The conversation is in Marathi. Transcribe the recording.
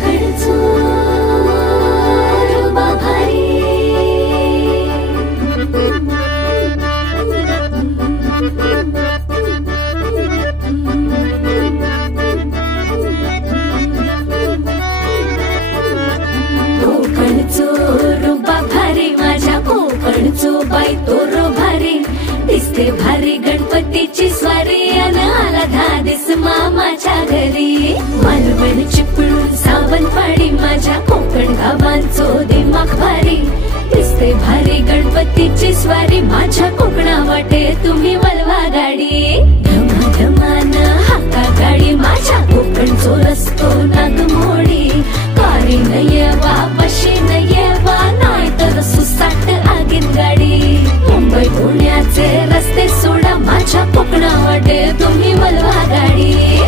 कोकणचो रुबा भारी कोकणचो रुबा भारी माझ्या कोकणचो बाई तोरो भारी दिसते भारी गणपतीची स्वारी अन आला धादिस मामाच्या घरी मालवण चिपळूण सावंतवाडी माझ्या कोकण गावांचो दिमाग भारी दिसते भारी गणपतीची स्वारी माझ्या कोकणा वाटे तुम्ही वलवा गाडी धमाधमान हाका गाडी माझ्या कोकणचो रस्तो नागमोडी कारी न येवा बशी न येवा नाही तर सुसाट आगीन गाडी मुंबई पुण्याचे रस्ते सोडा माझ्या कोकणा वाटे तुम्ही वलवा गाडी